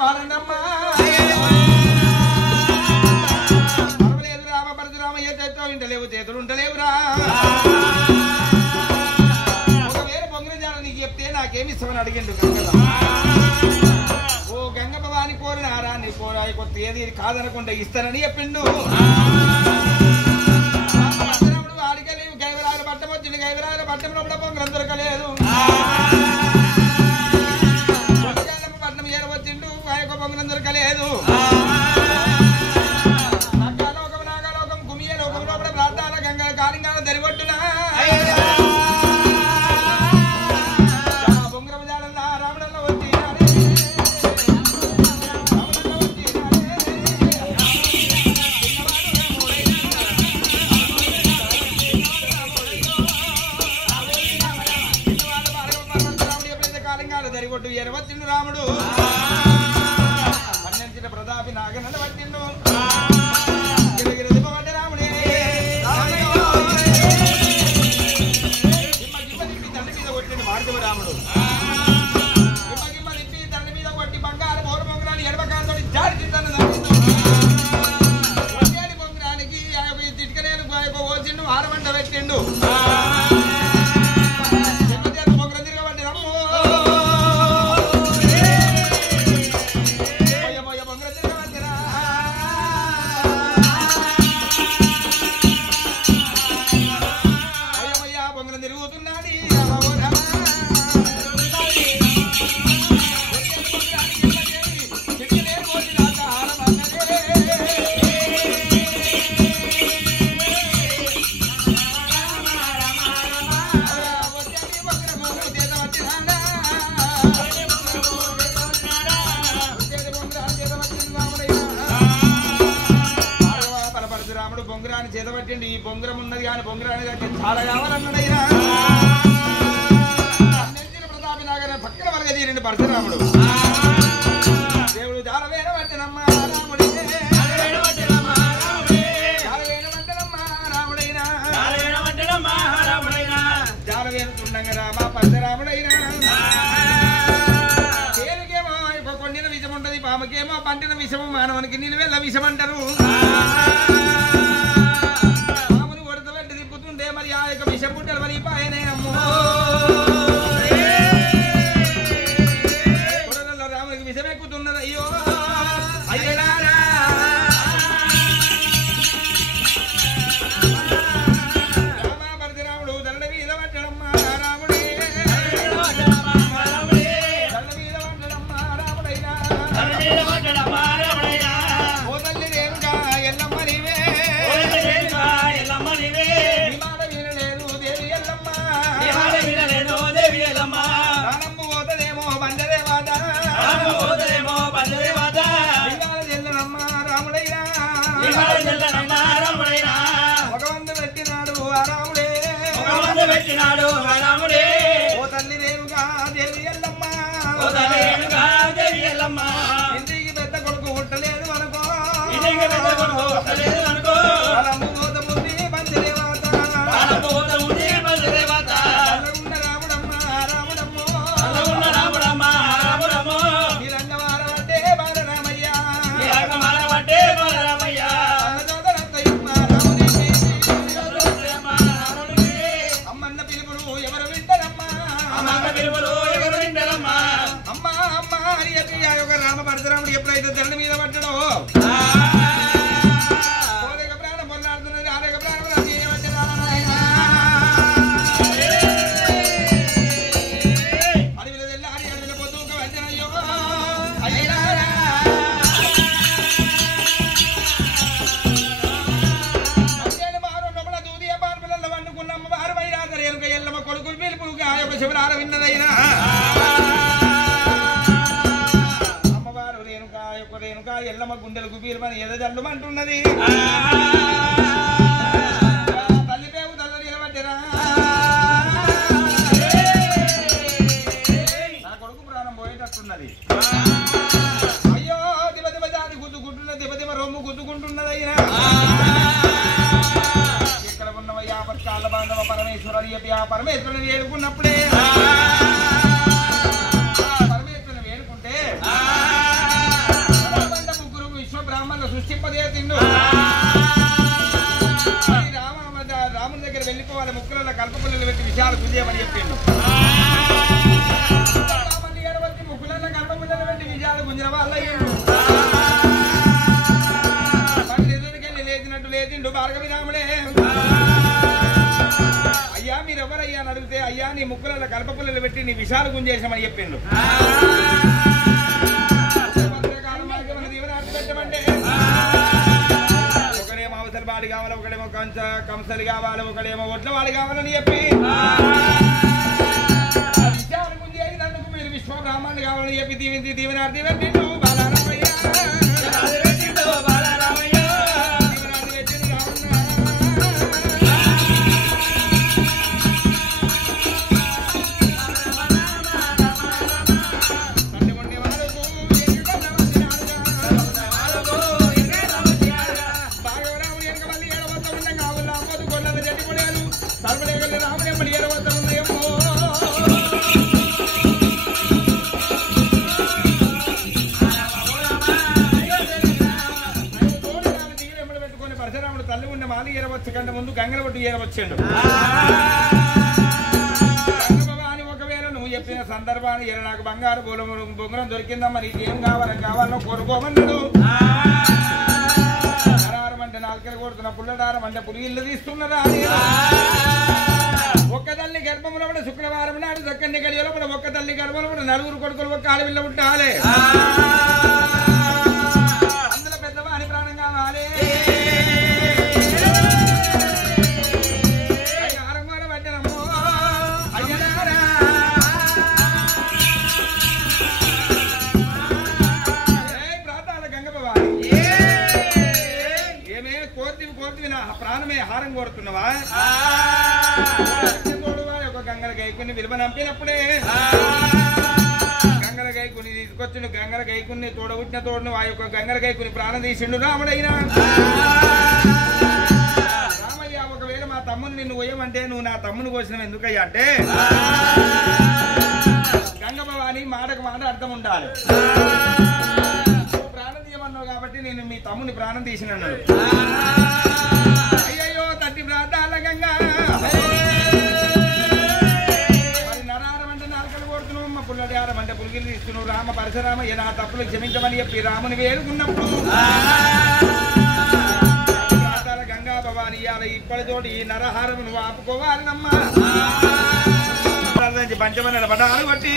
వాడండమ్మా పర్వలేదు రామ పరశురామయ్య చేతితో ఇంటలేవు చేతులు ఉంటలేవురా ఒకవేళ పొంగిన జాడ నీకు చెప్తే నాకేమి ఇస్తామని అడిగిండు గంగ ఓ గంగ భవాని కోరినారా నీ కోరాయి కొత్త ఏది కాదనకుండా ఇస్తానని చెప్పిండు పరశురాముడు ఆడికెళ్ళి గైవరాయల పట్టం వచ్చింది గైవరాయల పట్టంలో కూడా పొంగరం దొరకలేదు పట్టణం ఏడవచ్చిండు ఆయొక్క పొంగరం దొరకలేదు నాగాలోకం నాగాలోకం కుమియ లోకంలో కూడా ప్రాంతాల గంగ కాలింగాల దరిగొట్టునా పొంగరం జాడల్లా రాముడల్లో వచ్చి దరిగొట్టు ఎరవచ్చిండు రాముడు పన్నెంచిన ప్రతాపి నాగనల పట్టిండు గిరగిరదిపబడ్డ రాముడే గిమ్మ తిప్పి తండ్రి మీద కొట్టిండు మార్గవ రాముడు గిమ్మ తిప్పి తండ్రి మీద కొట్టి బంగారు పౌర పొంగరాన్ని ఎడమకాలతో జాడి తింటాను వచ్చేడి పొంగరానికి తిట్టుకనేలు ఓచిండు ఆరమంట పెట్టిండు పొంగరం తిరగబట్టి రమ్ము తిరుగుతున్నది రాముడు బొంగరాన్ని చేతబట్టిండు ఈ బొంగరం ఉన్నది కానీ బొంగరాన్ని చాలా కావాలన్నాడైనా ప్రతాపి నాగర పక్కన వరగ తీరిండు పరశురాముడు దేవుడు జాలవేన పట్టినమ్మా రాముడే జాలవేన తుండంగా రామ పరశురాముడైనా తేలికేమో కొండిన విషం ఉంటది పామకేమో పండిన విషము మానవునికి నిలువెల్ల విషం అంటారు పామును కొడతబెట్టి తిప్పుతుంటే మరి ఆ యొక్క విషం పుట్టలు మరి పాయనేనమ్మో కొడలలో రామునికి విషం ఎక్కుతున్నది అయ్యో అయ్యలారా రామ పరశురాముడు దండ మీద పట్టడమ్మా రాముడే దండ మీద పట్టడమ్మా రాముడైనా ఓ తల్లి రేణుకా ఎల్లమ్మ నీవే విమాన వీరలేదు దేవి ఎల్లమ్మ రానమ్మ పోతదేమో బండదేవాత విమాన చెల్లనమ్మ రాముడైనా ఒక వంద పెట్టినాడు ఆ రాముడే ఓ తల్లి రేణుకా దేవి ఎల్లమ్మ ఇంటికి పెద్ద కొడుకు పుట్టలేదు అనుకో రాముడమ్మ రాముడమ్మ నీరంగమారవట్టే బాలరామయ్య అమ్మన్న పిలుపులు ఎవరు వింటారమ్మా అమ్మా అమ్మా అని చెప్పి ఒక రామ పరశురాముడు ఎప్పుడైతే దండ మీద పట్టడో పోలేక ప్రాణం పొల్లాడుతున్నది ఆలేక ప్రాణం అడవిలో వెళ్ళాలి అడవిలో పొద్దు వంచనయ్యో అయ్యారా దూదియ పార్పిల్లల్లో వండుకున్నమ్మ వారు వైరాదరు ఎలుక ఎల్లమ్మ కొడుకులు పిలుపులుగా యొక్క శివరాల విన్నదైనా అమ్మవారు రేణుక ఎల్లమ్మ గుండెలకు పీలుమని ఎదజల్లుమంటున్నది తల్లి పేవు తల్ల నిలబట్టిరా నా కొడుకు ప్రాణం పోయేటట్టున్నది అయ్యో దివ దివ జాతి గుద్దుకుంటున్నది దివ దివ రొమ్ము గుద్దుకుంటున్నదైనా ఇక్కడ ఉన్నవయ్యా పట్టాల బాంధవ పరమేశ్వరుని చెప్పి ఆ పరమేశ్వరుని వేడుకున్నప్పుడే పరమేశ్వరుని వేడుకుంటే సృష్టింపదే తిండు రాముని దగ్గర వెళ్ళిపోవాలి ముక్కులలో కల్పపుల్లలు పెట్టి విషయాలు గుంజేయమని చెప్పిండు ముక్కులలో కల్పపుల్లలు పెట్టి విషయాలు గుంజిన వాళ్ళ ఎదురుకెళ్ళి లేచినట్టు లేచిండు భార్గవి రాముడే అయ్యా మీరెవరయ్యా అని అడిగితే అయ్యా నీ ముక్కులలో కల్పపుల్లలు పెట్టి నీ విషయాలు గుంజేసామని చెప్పిండు పెట్టమంటే ఒకడేమో అవసర వాడి కావాలి ఒకడేమో కంసలి కావాలి ఒకడేమో ఒట్ల వాడి కావాలని చెప్పి విషయాలు గుంజేది నన్ను మీరు విశ్వబ్రాహ్మణుడు కావాలని చెప్పి దీవెనార్థి పెట్టిండు బాలరామయ్య కంటే ముందు గంగల పట్టు ఏరవచ్చాడు అని ఒకవేళ నువ్వు చెప్పిన సందర్భాన్ని ఎర నాకు బంగారు బొంగరం దొరికిందమ్మా నీకు ఏం కావాలో కోరుకోమన్నాడు నరారం అంటే నాలుకలు కొడుతున్న పుల్లడారం అంటే పులిగిళ్ళు తీస్తున్నదా ఒక్క తల్లి గర్భంలో కూడా శుక్రవారం నాడు దక్కన్ని గడియలో కూడా ఒక్క తల్లి గర్భంలో కూడా నలుగురు కొడుకులు ఒక్క ఆడవిల్ల పుట్టాలి అందులో పెద్దవాని ప్రాణం కావాలి ప్రాణమే హారం కోరుతున్నావా ఒక గంగల గైకుని విలువ నంపినప్పుడే గంగల గైకుని తీసుకొచ్చిన గంగల గైకుని తోడబుట్టిన తోడును ఆ యొక్క గంగల గైకుని ప్రాణం తీసిండు రాముడైనా రామయ్య ఒకవేళ మా తమ్ముని నిన్ను పోయమంటే నువ్వు నా తమ్ముని కోసినవి ఎందుకయ్యా అంటే గంగభవాని మాటకు మాట అర్థం ఉండాలి ప్రాణం తీయమన్నావు కాబట్టి నేను మీ తమ్ముని ప్రాణం తీసినన్నాడు అయ్యయ్యో తట్టి ప్రాంతాల గంగా మరి నరారం అంటే నాలుకలు కొడుతున్నావు మా పుల్లడారం అంటే పులిగిలు తీస్తున్నావు రామ పరశురామ నా తప్పులు క్షమించమని చెప్పి రాముని వేడుకున్నప్పుడు ప్రాంతాల గంగా భవాని ఇప్పటితోటి ఈ నరహారం నువ్వు ఆపుకోవాలమ్మా పంచమని పడాలు బట్టి